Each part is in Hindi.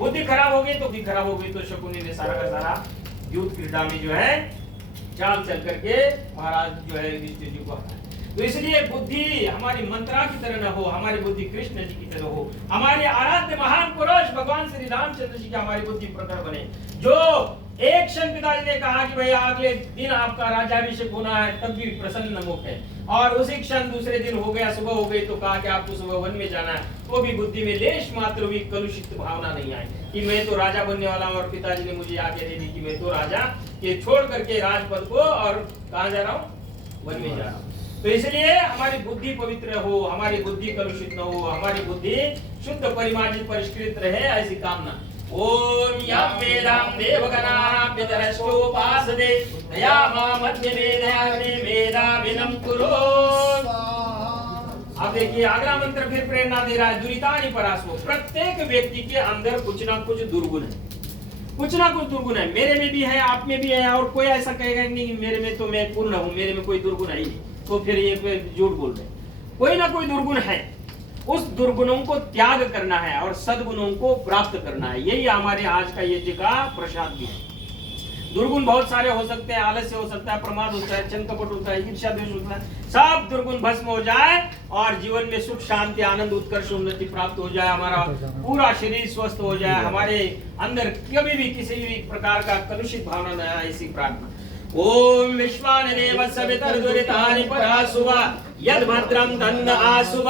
बुद्धि खराब हो गई तो भी खराब हो गई, तो शकुनी ने सारा का सारा युद्ध क्रीड़ा में जो है चाल चल करके महाराज जो है युधिष्ठिर जी को हराया। तो इसलिए बुद्धि हमारी मंत्रा की तरह न हो, हमारी बुद्धि कृष्ण जी की तरह हो, हमारे आराध्य महान पुरुष भगवान श्री रामचंद्र जी की हमारी बुद्धि प्रखर बने। जो एक क्षण पिताजी ने कहा कि भैया अगले दिन आपका राज्याभिषेक होना है, तब भी प्रसन्न मुख है, और उसी क्षण दूसरे दिन हो गया, सुबह हो गई तो कहा कि आपको सुबह वन में जाना है, तो भी बुद्धि में लेश मात्र भी कलुषित भावना नहीं आई कि मैं तो राजा बनने वाला हूँ, और पिताजी ने मुझे आज्ञा दे दी कि मैं तो राजा के छोड़ करके राजपद को और कहा जा रहा हूँ, वन में जा रहा हूँ। तो इसलिए हमारी बुद्धि पवित्र हो, हमारी बुद्धि कलुषित न हो, हमारी बुद्धि शुद्ध परिमार्जित परिष्कृत रहे, ऐसी कामना। ओम यम वेदाम देवगणाः पितरश्चोपासते तयामामद्य वेदाग्ने मेधाविनं कुरु। अब देखिए अगला मंत्र फिर प्रेरणा दे रहा है, दुरितानि परासो। प्रत्येक व्यक्ति के अंदर कुछ ना कुछ दुर्गुण है, कुछ ना कुछ दुर्गुण है। मेरे में भी है, आप में भी है, और कोई ऐसा कहेगा नहीं मेरे में तो मैं पूर्ण हूँ, मेरे में कोई दुर्गुण है ही नहीं, तो फिर ये झूठ बोल रहे। कोई ना कोई दुर्गुण है, उस दुर्गुणों को त्याग करना है और सद्गुणों को प्राप्त करना है। यही हमारे आज का यज्ञ का प्रसाद भी है। दुर्गुण बहुत सारे हो सकते हैं, आलस्य हो सकता है, प्रमाद होता है, चंकपट होता है, ईर्ष्या द्वेष होता है, सब दुर्गुण भस्म हो जाए और जीवन में सुख शांति आनंद उत्कर्ष उन्नति प्राप्त हो जाए, हमारा पूरा शरीर स्वस्थ हो जाए, हमारे अंदर कभी भी किसी भी प्रकार का कलुषित भावना न आए, ऐसी प्रार्थना। ओम विश्वानदेव सवितर्दुरितानि परासुव यद्भद्रं तन्न आसुव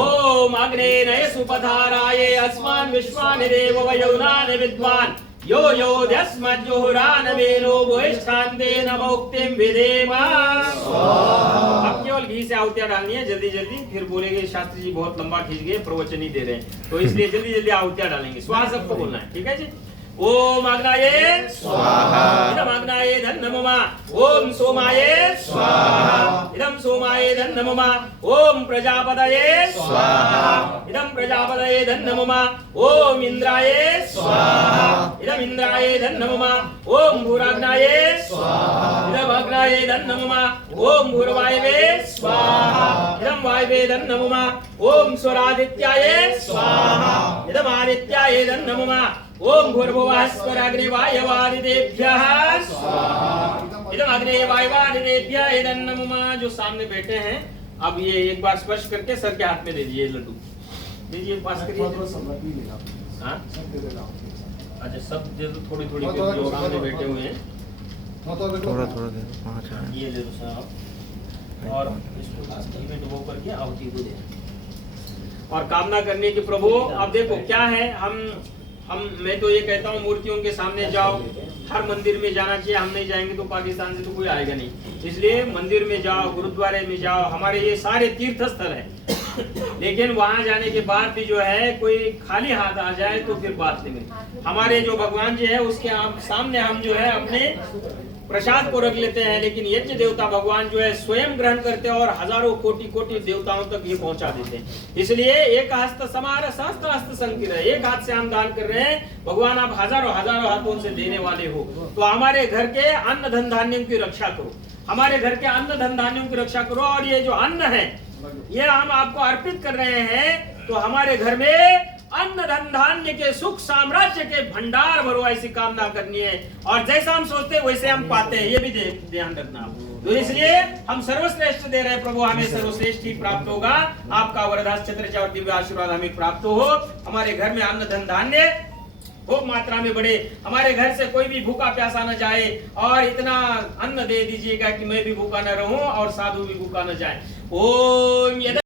ओम अग्नेरय सुपधाराये अस्मान् विश्वानदेव वयोनान विद्वान् यो यो दस्मज्जुहुरान वेनो भूयिष्ठान्तेन मौक्तिं विधेम। अब केवल घी से आहुतियां डालनी है, जल्दी जल्दी, फिर बोलेंगे शास्त्री जी बहुत लंबा खींच गए, प्रवचन ही दे रहे हैं, तो इसलिए जल्दी जल्दी आहुतियां डालेंगे। स्वाहा सबको बोलना है, ठीक है जी। ओम अग्नाये स्वाहा इदम अग्नाये धन्नममा ओम सोमाये स्वाहा इदम सोमाये धन्नममा ओम प्रजापतये स्वाहा इदम प्रजापतये धन्नममा ओम इंद्राये स्वाहा इदम इंद्राये धन्नममा ओम भूराग्नाये स्वाहा इदम अग्नाये धन्नममा ओम भूर्वायवे स्वाहा इदम वायवे धन्नममा ओम स्वरादित्याये स्वाहा इदम आदित्याये धन्नममा ओम भूर्भुवः स्वराग्निवायवादिदेभ्यः स्वाहा इदम अग्निवायवादिदेभ्यः इदन्नमः। जो सामने बैठे हैं, अब ये एक बार स्पर्श करके सर के हाथ में दे दीजिए, लड्डू दीजिए, पास करिए। अच्छा सब दे दो, थोड़ी थोड़ी, जो सामने बैठे हुए हैं थोड़ा थोड़ा दे, ये दे दो साहब, और इसको में डुबो करके आहुति को दे। और कामना करने की प्रभु, अब देखो क्या है, मैं तो ये कहता हूँ मूर्तियों के सामने जाओ, हर मंदिर में जाना चाहिए, हम नहीं जाएंगे तो पाकिस्तान से तो कोई आएगा नहीं, इसलिए मंदिर में जाओ, गुरुद्वारे में जाओ, हमारे ये सारे तीर्थ स्थल है। लेकिन वहां जाने के बाद भी जो है कोई खाली हाथ आ जाए तो फिर बात नहीं मिलती। हमारे जो भगवान जी है उसके सामने हम जो है अपने प्रसाद को रख लेते हैं, लेकिन यज्ञ देवता भगवान जो है स्वयं ग्रहण करते हैं और हजारों कोटि कोटि देवताओं तक ये पहुंचा देते हैं। इसलिए एक हस्त समार सहस्त्र हस्त संकीर्ण, एक हाथ से हम दान कर रहे हैं, भगवान आप हजारों हजारों हाथों से देने वाले हो, तो हमारे घर के अन्न धन धान्यों की रक्षा करो, हमारे घर के अन्न धन धान्यों की रक्षा करो। और ये जो अन्न है ये हम आपको अर्पित कर रहे हैं, तो हमारे घर में अन्न धन धान्य के सुख साम्राज्य के भंडार भरो, ऐसी कामना करनी है। और जैसा हम सोचते हैं वैसे हम पाते हैं, ये भी ध्यान रखना। तो इसलिए हम सर्वश्रेष्ठ दे रहे हैं प्रभु, हमें सर्वश्रेष्ठ ही प्राप्त होगा, आपका वरदान छत्र और दिव्य आशीर्वाद हमें प्राप्त हो। हमारे घर में अन्न धन धान्य खूब मात्रा में बढ़े, हमारे घर से कोई भी भूखा प्यासा न जाए, और इतना अन्न दे दीजिएगा कि मैं भी भूखा न रहूं और साधु भी भूखा न जाए। ओम